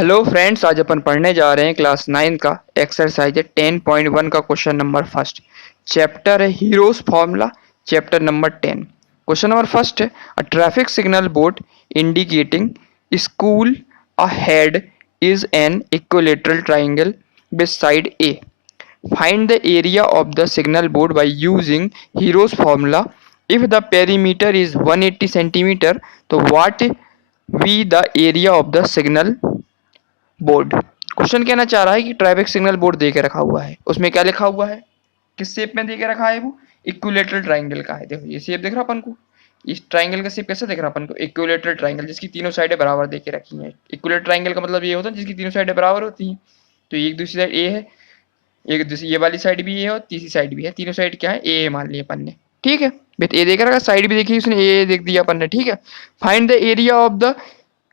Hello friends, आज अपन पढ़ने जा रहे हैं क्लास 9 का एक्सरसाइज 10.1 का क्वेश्चन नंबर फर्स्ट। चैप्टर है Heron's formula, chapter number 10। Question number first है a traffic signal board indicating school ahead is an equilateral triangle with side a. Find the area of the signal board by using Heron's formula. If the perimeter is 180 centimetre तो what we the area of the signal board. Question कहना चाह रहा है कि traffic signal board दे के रखा हुआ है, उसमें क्या लिखा हुआ है, किस शेप में दे के रखा है, वो इक्विलेटरल ट्राइंगल का है। देखो ये शेप दिख रहा अपन को, इस ट्राइंगल का शेप कैसे दिख रहा अपन को, इक्विलेटरल ट्राइंगल जिसकी तीनों साइडें बराबर दे के रखी हैं। इक्विलेटरल ट्राइंगल का मतलब ये होता है जिसकी तीनों साइडें बराबर होती हैं। तो एक दूसरी साइड ए है, एक दूसरी ये वाली साइड भी ए है और तीसरी साइड भी है। तीनों साइड क्या है, ए मान लिया अपन ने। ठीक है, बेट ए देख रखा, साइड भी देखी उसने, ए देख दिया अपन ने। ठीक है, find the area of the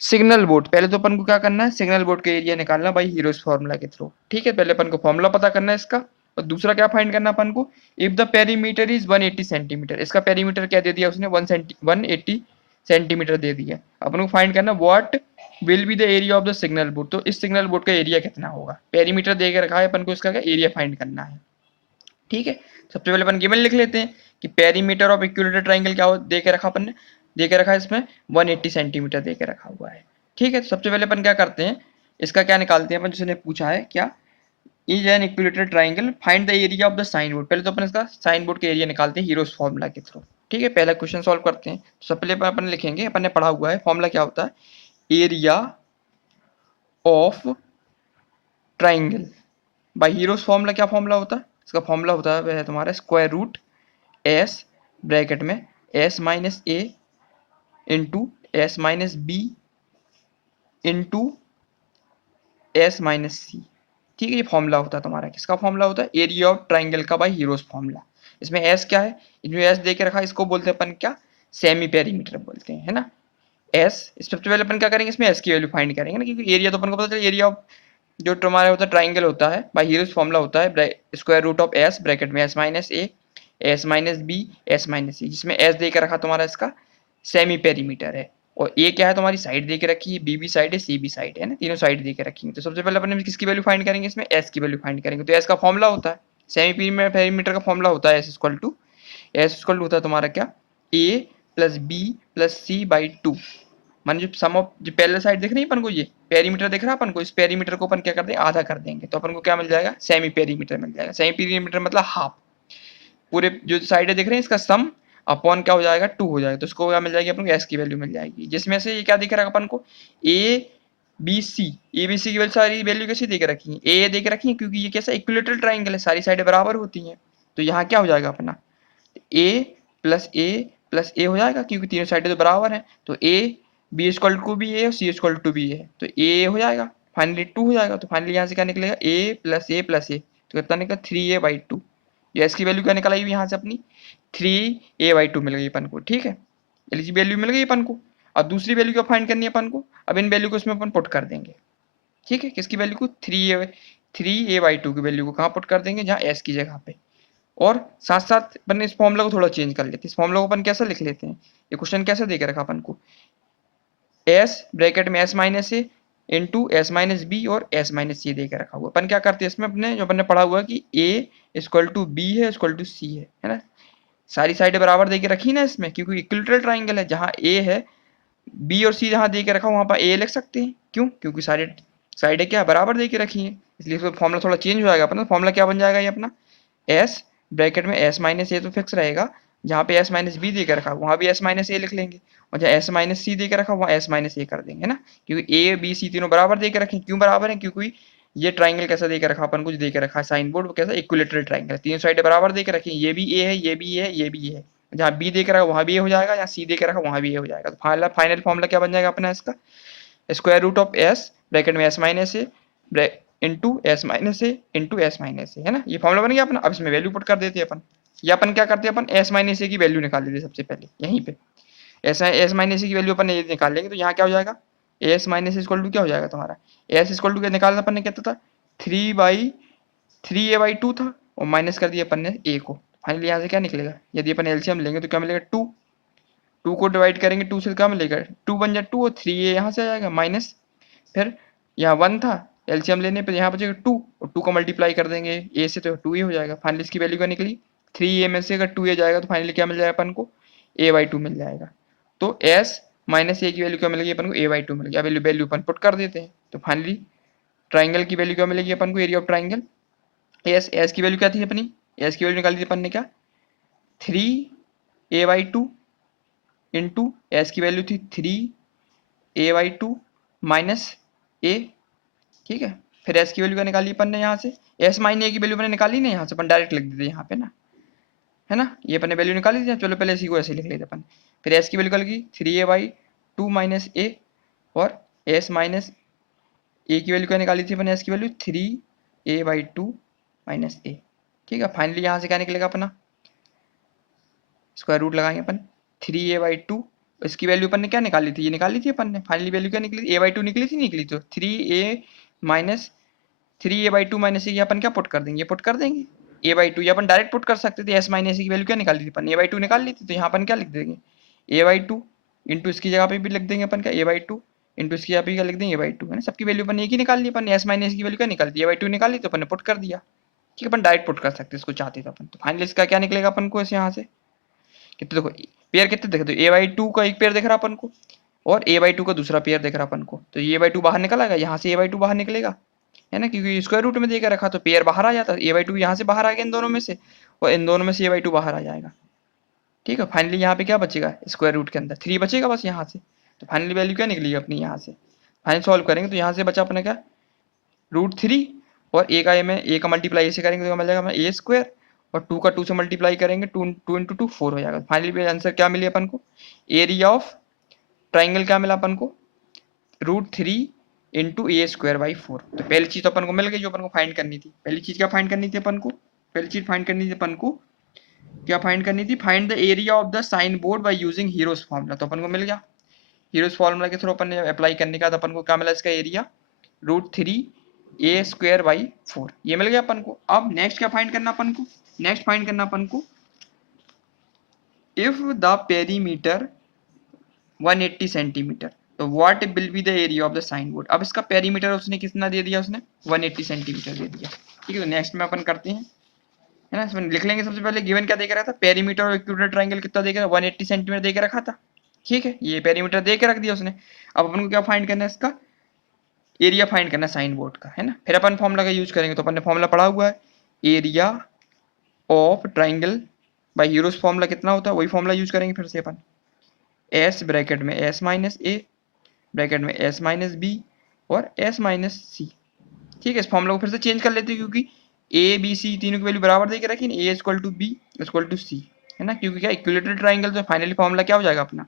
signal board. पहले तो अपन को क्या करना है, सिग्नल बोर्ड का एरिया निकालना भाई हीरोज फॉर्मूला के थ्रू। ठीक है, पहले अपन को फॉर्मूला पता करना है इसका, और दूसरा क्या फाइंड करना अपन को, if the perimeter is 180 centimetre. इसका पेरीमीटर क्या दे दिया उसने, 180 सेंटीमीटर दे दिया। अपन को फाइंड करना what will be the area of the signal board. तो इस सिग्नल बोर्ड का एरिया कितना होगा, पेरीमीटर दे के रखा है अपन को, इसका क्या एरिया फाइंड करना है। ठीक है, सबसे पहले अपन गिवन लिख लेते हैं कि पेरीमीटर ऑफ इक्विलेटरल ट्राइंगल क्या दे के रखा अपन ने, दे के रखा है इसमें 180 सेंटीमीटर दे के रखा हुआ है। ठीक है, तो सबसे पहले अपन क्या करते हैं, इसका क्या निकालते हैं अपन, जिसने पूछा है क्या, is an equilateral triangle find the area of the sign board. पहले तो अपन इसका साइन बोर्ड का एरिया निकालते हैं हीरोज फॉर्मूला के थ्रू। ठीक है, पहला क्वेश्चन सॉल्व करते हैं। तो सबसे पहले अपन लिखेंगे, अपन ने पढ़ा हुआ है फॉर्मूला क्या होता है, area of triangle by Heron's formula. क्या फॉर्मूला होता है इसका, फॉर्मूला होता है वह तुम्हारा स्क्वायर रूट एस ब्रैकेट में एस माइनस ए into S minus b into S minus सी। ठीक है, ये फॉर्मूला होता है तुम्हारा, किसका फॉर्मूला होता है, एरिया ऑफ ट्राइंगल का बाय हीरोज फॉर्मूला। इसमें एस क्या है, जो एस दे के रखा है इसको बोलते हैं अपन क्या, सेमी पेरीमीटर बोलते हैं, है ना। एस, सबसे पहले अपन क्या करेंगे, इसमें एस की वैल्यू फाइंड करेंगे ना, क्योंकि एरिया तो अपन को पता चला, एरिया ऑफ जो तुम्हारा होता है ट्राइंगल होता है बाय हीरोज फॉर्मूला होता है square root of S bracket में S minus a s minus b s minus c, जिसमें एस दे के रखा तुम्हारा इसका सेमी पेरीमीटर है, और ए क्या है तुम्हारी साइड दे के रखी है, बी भी साइड है, सी भी साइड है ना, तीनों साइड दे के रखी है। तो सबसे पहले अपन किसकी वैल्यू फाइंड करेंगे, इसमें एस की वैल्यू फाइंड करेंगे। तो एस का फॉर्मूला होता है, सेमी पेरीमीटर का फॉर्मूला होता है एस इक्वल टू होता है तुम्हारा क्या, a plus B plus C by two. मान जो सम ऑफ जो पहले साइड दिख रही है अपन को, ये पेरीमीटर दिख रहा है अपन को, इस पेरीमीटर को अपन क्या कर देंगे, आधा कर देंगे, तो अपन को क्या मिल जाएगा, सेमी पेरीमीटर मिल जाएगा। सेमी पेरीमीटर मतलब हाफ, पूरे जो साइड दिख रहे हैं इसका सम अपॉन क्या हो जाएगा, 2 हो जाएगा। तो इसको क्या मिल जाएगी अपन को, एस की वैल्यू मिल जाएगी, जिसमें से ये क्या दिख रहा है अपन को, A B C. A B C की वैल्यू, सारी वैल्यू कैसी दे के रखी है, ए दे के रखी है, क्योंकि ये कैसा इक्विलेटरल ट्राइंगल है, सारी साइडें बराबर होती हैं। तो यहाँ क्या हो जाएगा अपना, ए प्लस ए हो जाएगा, क्योंकि तीनों साइडें तो बराबर हैं। तो A B equal to B है और सी इक्वल टू बी है, तो ए हो जाएगा, फाइनली 2 हो जाएगा। तो फाइनली यहाँ से क्या निकलेगा, ए प्लस ए, तो कितना निकला 3a/2। ये इसकी वैल्यू क्या निकल आई यहाँ से अपनी, 3a/2 मिल गई अपन को। ठीक है, एल की वैल्यू मिल गई अपन को। अब दूसरी वैल्यू क्या फाइंड करनी है अपन को, अब इन वैल्यू को इसमें अपन पुट कर देंगे। ठीक है, किसकी वैल्यू को, 3a/2 की वैल्यू को कहाँ पुट कर देंगे, जहाँ एस की जगह पे। और साथ साथ अपन इस फॉर्मूला को थोड़ा चेंज कर लेते हैं। इस फॉर्मूला को अपन कैसे लिख लेते हैं, ये क्वेश्चन कैसे दे के रखा अपन को, एस ब्रैकेट में एस माइनस ए इंटू एस माइनस बी और एस माइनस सी दे के रखा हुआ। अपन क्या करते हैं इसमें, अपने जो अपन ने पढ़ा हुआ है कि ए इक्वल टू बी है इक्वल टू सी है ना, सारी साइडें बराबर दे के रखी ना इसमें, क्योंकि इक्विलेटरल ट्राइंगल है, जहाँ ए है, बी और सी जहाँ दे के रखा वहाँ पर ए लिख सकते हैं। क्यों, क्योंकि सारी साइडें क्या बराबर दे के रखी हैं, इसलिए फॉर्मूला थोड़ा चेंज हो जाएगा अपना। फॉर्मूला क्या बन जाएगा ये अपना, एस ब्रैकेट में एस माइनस ए तो फिक्स रहेगा, जहाँ पे एस माइनस बी देकर रखा वहाँ भी एस माइनस ए लिख लेंगे, और जहाँ एस माइनस सी देकर रखा वहाँ एस माइनस ए कर देंगे ना, क्योंकि ए बी सी तीनों बराबर देकर रखे। क्यों बराबर है, क्योंकि ये ट्राइंगल कैसा देकर रखा अपन, कुछ देकर रखा है साइन बोर्ड, वो कैसा इक्विलेटरल ट्राइंगल, तीनों साइड बराबर देकर रखी, ये भी ए है, ये भी है, ये भी है। जहाँ बी देकर रखा वहाँ भी ए हो जाएगा, जहाँ सी देकर रखा वहाँ भी ए हो जाएगा। तो फाइनल फॉर्मूला क्या बन जाएगा अपना इसका, square root of S bracket में S minus A into S minus A into S minus A, है ना, ये फॉर्मूला बन गया अपना। अब इसमें वैल्यू पुट कर देते हैं अपन, या अपन क्या करते हैं, अपन एस माइनस ए की वैल्यू निकाल लेते हैं सबसे पहले यहीं पे। एस माइनस ए की वैल्यू अपन निकाल लेंगे, तो यहाँ क्या हो जाएगा, एस माइनस इक्वल टू क्या हो जाएगा तुम्हारा, एस इक्वल टू क्या निकालना अपन ने, कहता था 3a/2 था, और माइनस कर दिया अपन ने ए को। फाइनली यहाँ से क्या निकलेगा, यदि अपन एलसीएम लेंगे तो क्या मिलेगा, 2। 2 को डिवाइड करेंगे 2 से क्या मिलेगा, 2 बन जाए 2 और 3a यहाँ से आ जाएगा माइनस, फिर यहाँ 1 था, एलसीएम लेने पे यहाँ बचेगा 2 और 2 का मल्टीप्लाई कर देंगे ए से तो 2 ही हो जाएगा। फाइनली इसकी वैल्यू क्या निकली 3a में से अगर 2a जाएगा तो फाइनली क्या मिल जाएगा अपन को a/2 मिल जाएगा। तो s माइनस ए की वैल्यू क्या मिलेगी अपन को a/2 मिल गया। वैल्यू अपन पुट कर देते हैं तो फाइनली ट्राइंगल की वैल्यू क्या मिलेगी अपन को एरिया ऑफ ट्राइंगल एस की वैल्यू क्या थी अपनी एस की वैल्यू निकाली थी अपन ने क्या 3a/2 इंटू एस की वैल्यू थी 3a/2 माइनस ए। ठीक है फिर एस की वैल्यू क्या निकाली अपन ने यहाँ से एस माइन ए की वैल्यू मैंने निकाली ना यहाँ से अपन डायरेक्ट लिख देते यहाँ पे ना है ना ये अपन ने वैल्यू निकाली थी। चलो पहले इसी को ऐसे लिख लेते अपन। फिर एस की वैल्यू निकल गई 3a/2 माइनस ए और एस माइनस ए की वैल्यू क्या निकाली थी अपन एस की वैल्यू 3a/2 माइनस ए। ठीक है फाइनली यहाँ से क्या निकलेगा अपना स्क्वायर रूट लगाएंगे अपन 3a/2 इसकी वैल्यू अपन ने क्या निकाली थी ये निकाली थी अपन ने फाइनली वैल्यू क्या निकली a/2 निकली थी निकली तो 3a माइनस 3a/2 माइनस ए अपन क्या पुट कर देंगे पुट कर देंगे a/2 ये अपन डायरेक्ट पुट कर सकते थे s माइनस की वैल्यू क्या निकाली थी अपन a/2 निकाल ली थी तो यहाँ अपन क्या लिख देंगे a/2 इंटू इसकी जगह पे भी लिख देंगे अपन क्या a/2 इंटू इसकी जगह पे क्या लिख देंगे a/2 है ना सबकी वैल्यू अपन एक ही निकाल ली अपन s माइनस की वैल्यू क्या निकाल दी a/2 निकाली तो अपन ने पुट कर दिया। ठीक है अपन डायरेक्ट पुट कर सकते इसको चाहते तो अपन तो फाइनली इसका क्या निकलेगा अपन को यहाँ से कितने देखो पेयर कितने देखे तो a/2 का एक पेयर दिख रहा अपन को और a/2 का दूसरा पेयर दिख रहा अपन को तो ये a/2 बाहर निकल आएगा यहाँ से a/2 बाहर निकलेगा है ना क्योंकि स्क्वायर रूट में देकर रखा तो पेयर बाहर आ जाता है a/2 यहाँ से बाहर आ गया इन दोनों में से और इन दोनों में से a/2 बाहर आ जाएगा। ठीक है फाइनली यहाँ पे क्या बचेगा स्क्वायर रूट के अंदर 3 बचेगा बस यहाँ से तो फाइनली वैल्यू क्या निकलेगी अपनी यहाँ से फाइनल सॉल्व करेंगे तो यहाँ से बचा अपने क्या √3 और ए का मल्टीप्लाई ऐसे करेंगे तो मिल जाएगा ए स्क्वायर और 2 का 2 से मल्टीप्लाई करेंगे 2 इंटू 2 4 हो जाएगा। फाइनली आंसर क्या मिली अपन को एरिया ऑफ ट्राइंगल क्या मिला अपन को √3 इंटू a²/4। तो पहली चीज तो अपन को मिल गई जो अपन को फाइंड करनी थी। पहली चीज क्या फाइंड करनी थी अपन को पहली चीज फाइंड करनी थी अपन को क्या फाइंड करनी थी find the area of the sign board by using Heron's formula. तो अपन को मिल गया हीरोज फॉर्मूला के थ्रू अपन ने अप्लाई करने का तो अपन को क्या मिला इसका एरिया √3 a²/4 ये मिल गया अपन को। अब नेक्स्ट क्या फाइंड करना अपन को नेक्स्ट फाइंड करना अपन को इफ द पेरीमीटर 180 सेंटीमीटर तो what will be the area of the sign board. अब इसका पेरीमीटर उसने कितना दे दिया उसने 180 सेंटीमीटर दे दिया। ठीक है तो नेक्स्ट में अपन करते हैं है ना इसमें लिख लेंगे सबसे पहले गिवन क्या दे के रखा था पेरीमीटर और इक्विलेटरल ट्रायंगल कितना दे के 180 सेंटीमीटर दे के रखा था। ठीक है ये पेरीमीटर दे के रख दिया उसने। अब अपन को क्या फाइंड करना है इसका एरिया फाइंड करना है साइन बोर्ड का है ना। फिर अपन फॉर्मूला का यूज करेंगे तो अपन ने फॉर्मूला पढ़ा हुआ है area of triangle by Heron's formula कितना होता है वही फॉर्मूला यूज करेंगे फिर से अपन s ब्रैकेट में s माइनस ए ब्रैकेट में s माइनस बी और s माइनस सी। ठीक है इस फॉर्मूला को फिर से चेंज कर लेते हैं क्योंकि a b c तीनों की वैल्यू बराबर देके रखी a equal to b equal to c है ना क्योंकि क्या इक्विलेटरल ट्राइंगल तो फाइनली फॉर्मूला क्या हो जाएगा अपना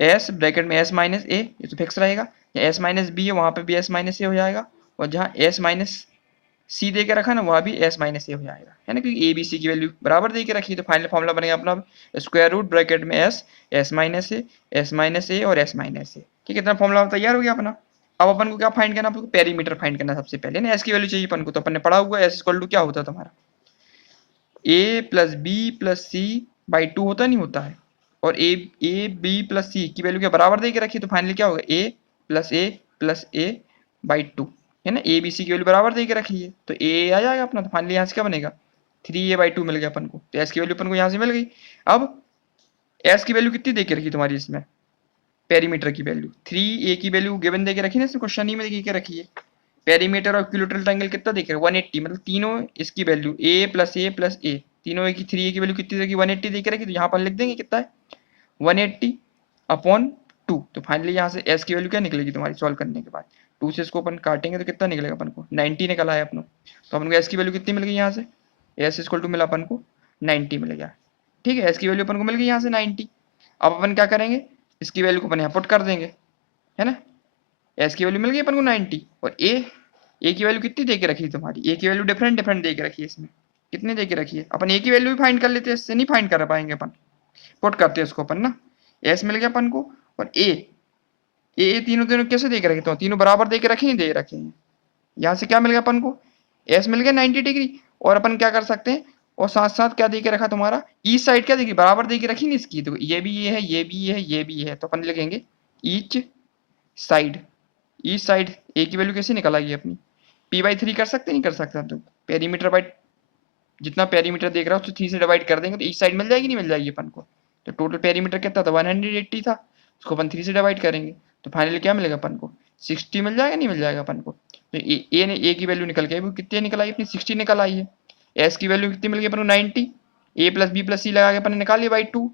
s ब्रैकेट में s माइनस ए ये तो फिक्स रहेगा या s माइनस बी है वहां पे भी s माइनस ए हो जाएगा और जहाँ s माइनस सी दे के रखा ना वहाँ भी s माइनस ए हो जाएगा है ना क्योंकि a b c की वैल्यू बराबर दे के रखी तो फाइनल फॉर्मूला बनेगा अपना स्क्वायर रूट ब्रैकेट में s माइनस ए और s माइनस ए। ठीक है इतना फॉर्मूला तैयार हो गया अपना। अब अपन को क्या फाइंड करना अपन को पेरीमीटर फाइंड करना सबसे पहले ना s की वैल्यू चाहिए अपन को तो अपन ने पढ़ा हुआ s इक्वल टू क्या होता है तुम्हारा a plus B plus C by 2 होता नहीं होता है और ए बी प्लस सी की वैल्यू क्या बराबर दे के रखी तो फाइनली क्या होगा ए प्लस ए बाई 2 है ना ए बी सी की वैल्यू बराबर दे के रखी है तो ए आ जाएगा अपना तो फाइनली यहाँ से क्या बनेगा 3a/2 मिल गया अपन को तो एस की वैल्यू अपन को यहाँ से मिल गई। अब एस की वैल्यू कितनी दे के रखी तुम्हारी इसमें पेरीमीटर की वैल्यू 3a की वैल्यू गिवन दे के रखी ना इसमें क्वेश्चन ही में दे के रखी है। पेरीमीटर और इक्विलेटरल ट्रायंगल कितना देख रहे हैं 180 मतलब तीनों इसकी वैल्यू a प्लस ए तीनों की 3a की वैल्यू कितनी देखी 180 देके रखी तो यहाँ पर लिख देंगे कितना है 180/2 तो फाइनली यहाँ से s की वैल्यू क्या निकलेगी तुम्हारी सॉल्व करने के बाद 2 से इसको अपन काटेंगे तो कितना निकलेगा अपन को 90 निकला है अपन तो अपन को s की वैल्यू कितनी मिल गई यहाँ से s इक्वल टू मिला अपन को 90 मिल गया। ठीक है s की वैल्यू अपन को मिल गई यहाँ से 90। अब अपन क्या करेंगे इसकी वैल्यू को अपन यहाँ पुट कर देंगे है ना s की वैल्यू मिल गई अपन को 90 और a की वैल्यू कितनी दे के रखी है तुम्हारी a की वैल्यू डिफरेंट दे के रखी है इसमें कितनी दे के रखी है अपन a की वैल्यू भी फाइंड कर लेते हैं इससे नहीं फाइंड कर पाएंगे अपन पुट करते हैं इसको अपन ना s मिल गया अपन को और a तीनों कैसे दे के रखे तो तीनों बराबर दे के रखे हैं दे रखे हैं यहाँ से क्या मिल गया अपन को s मिल गया 90 डिग्री और अपन क्या कर सकते हैं और साथ साथ क्या दे के रखा तुम्हारा ईच साइड क्या देखिए बराबर दे के रखी नहीं इसकी तो ये भी ये है ये भी ये है ये भी है तो अपन लिखेंगे ईच साइड ईस्ट साइड ए की वैल्यू कैसे निकल आएगी अपनी, p/3 कर सकते नहीं कर सकते, तो पेरीमीटर बाई जितना पेरीमीटर देख रहा हो तो 3 से डिवाइड कर देंगे तो ईस्ट साइड मिल जाएगी नहीं मिल जाएगी अपन को। तो टोटल पेरीमीटर कितना था 180 था, उसको अपन 3 से डिवाइड करेंगे तो फाइनली क्या मिलेगा अपन को 60 मिल जाएगा नहीं मिल जाएगा अपन को। तो ए की वैल्यू निकल के वो कितनी निकल आई अपनी 60 निकल आई है। एस की वैल्यू कितनी मिल गई अपन को 90, ए प्लस बी प्लस सी लगा के अपन ने निकाल लिया बाई 2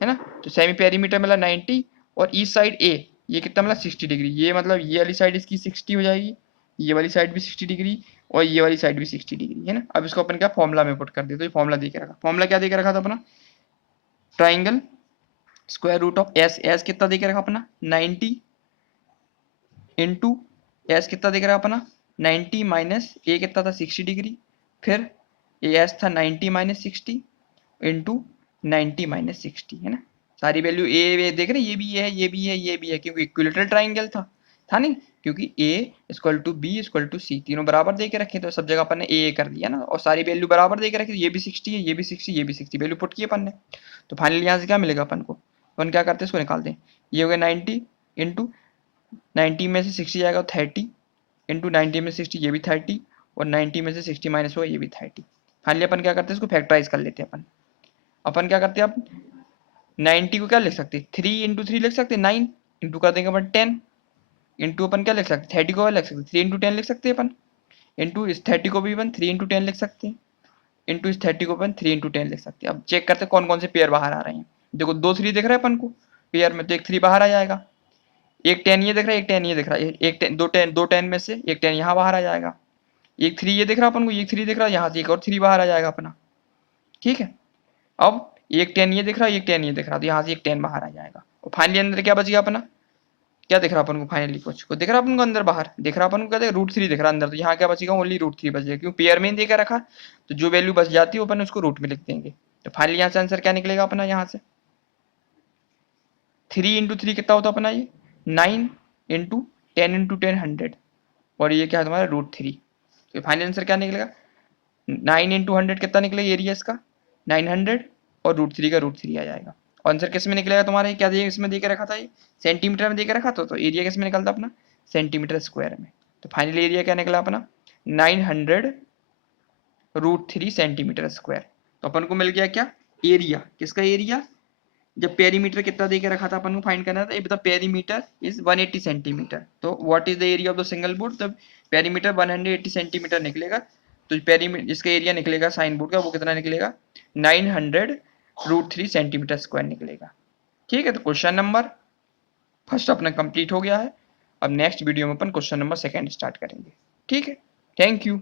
है ना। तो सेमी पेरीमीटर मिला 90 और ईस्ट साइड ए ये कितना मिला 60 डिग्री, ये मतलब ये वाली साइड इसकी 60 हो जाएगी, ये वाली साइड भी 60 डिग्री और ये वाली साइड भी 60 डिग्री है ना। अब इसको अपन क्या फॉर्मुला में पुट कर दिया, तो ये फॉर्मुला दे के रखा, फॉर्मुला क्या दे के रखा था अपना triangle square root of S, S कितना दे के रखा अपना 90 इंटू एस कितना दे के रखा अपना 90 माइनस ए कितना था 60 डिग्री, फिर ए एस था 90 माइनस 60 इंटू 90 माइनस 60 है ना। सारी वैल्यू ए देख रहे हैं, ये भी है ये भी है ये भी है क्योंकि इक्विलेटरल ट्राइंगल था नहीं, क्योंकि a equal to b equal to c तीनों बराबर दे के रखे तो सब जगह अपन ने ए कर दिया ना, और सारी वैल्यू बराबर दे के रखी, ये भी 60 है ये भी 60 ये भी 60 वैल्यू पुट की अपन ने। तो फाइनली यहाँ से क्या मिलेगा अपन को, अपन क्या करते हैं इसको निकालते हैं, ये हो गया 90 इंटू 90 में से 60 जाएगा 30 इंटू 90 में 60 ये भी 30 और 90 में से 60 माइनस हुआ ये भी 30। फाइनली अपन क्या करते हैं इसको फैक्टराइज कर लेते हैं अपन क्या करते हैं अब 90 को क्या लिख सकते हैं 3 इंटू 3 लिख सकते हैं 9 इंटू कर देंगे अपन 10 इंटू अपन क्या लिख सकते हैं 30 को लिख सकते हैं 3 इंटू 10 लिख सकते हैं अपन, इंटू इस 30 को भी अपन 3 इंटू 10 लिख सकते हैं, इंटू इस 30 को अपन 3 इंटू 10 लिख सकते हैं। अब चेक करते हैं कौन कौन से पेयर बाहर आ रहे हैं, देखो 2 3 दिख रहा है अपन को पेयर में, तो एक 3 बाहर आ जाएगा, एक 10 ये दिख रहा है एक 10 ये दिख रहा है, एक 10 दो 10 में से एक 10 यहाँ बाहर आ जाएगा, एक 3 ये दिख रहा है अपन को, एक 3 दिख रहा है यहाँ से एक और 3 बाहर आ जाएगा अपना, ठीक है। अब एक 10 ये दिख रहा है एक 10 ये दिख रहा है तो यहाँ से एक 10 बाहर आ जाएगा, और फाइनली अंदर क्या बच गया अपना, क्या दिख रहा अपन को फाइनली कुछ को दिख रहा अपन को अंदर बाहर दिख रहा अपन को क्या √3 दिख रहा अंदर, तो यहाँ क्या बचेगा ओनली √3 बचेगा क्योंकि पेयर में देकर रखा, तो जो वैल्यू बच जाती है अपन उसको रूट में लिख देंगे। तो फाइनली यहाँ से आंसर क्या निकलेगा अपना, यहाँ से 3 इंटू 3 कितना होता अपना ये 9 इंटू 10 इंटू 10 100 और ये क्या है तुम्हारा √3। तो फाइनल आंसर क्या निकलेगा 9 इंटू 100 कितना निकलेगा एरिया इसका 900 और √3 का √3 आ जाएगा। आंसर किस में निकलेगा तुम्हारा, क्या इसमें दे के रखा था ये सेंटीमीटर में दे के रखा था, तो एरिया किस में निकलता अपना सेंटीमीटर स्क्वायर में। तो फाइनल एरिया क्या निकला अपना 900 √3 सेंटीमीटर स्क्वायर। तो अपन को मिल गया क्या एरिया, किसका एरिया, जब पेरीमीटर कितना दे के रखा था अपन को फाइंड करना था, ये बता पेरीमीटर इज 180 सेंटीमीटर, तो what is the area of the single board, तब पेरीमीटर 180 सेंटीमीटर निकलेगा, तो पेरीमीटर जिसका एरिया निकलेगा साइन बोर्ड का वो कितना निकलेगा 900 √3 सेंटीमीटर स्क्वायर निकलेगा। ठीक है, तो क्वेश्चन नंबर फर्स्ट अपना कंप्लीट हो गया है। अब नेक्स्ट वीडियो में अपन क्वेश्चन नंबर सेकंड स्टार्ट करेंगे। ठीक है, थैंक यू।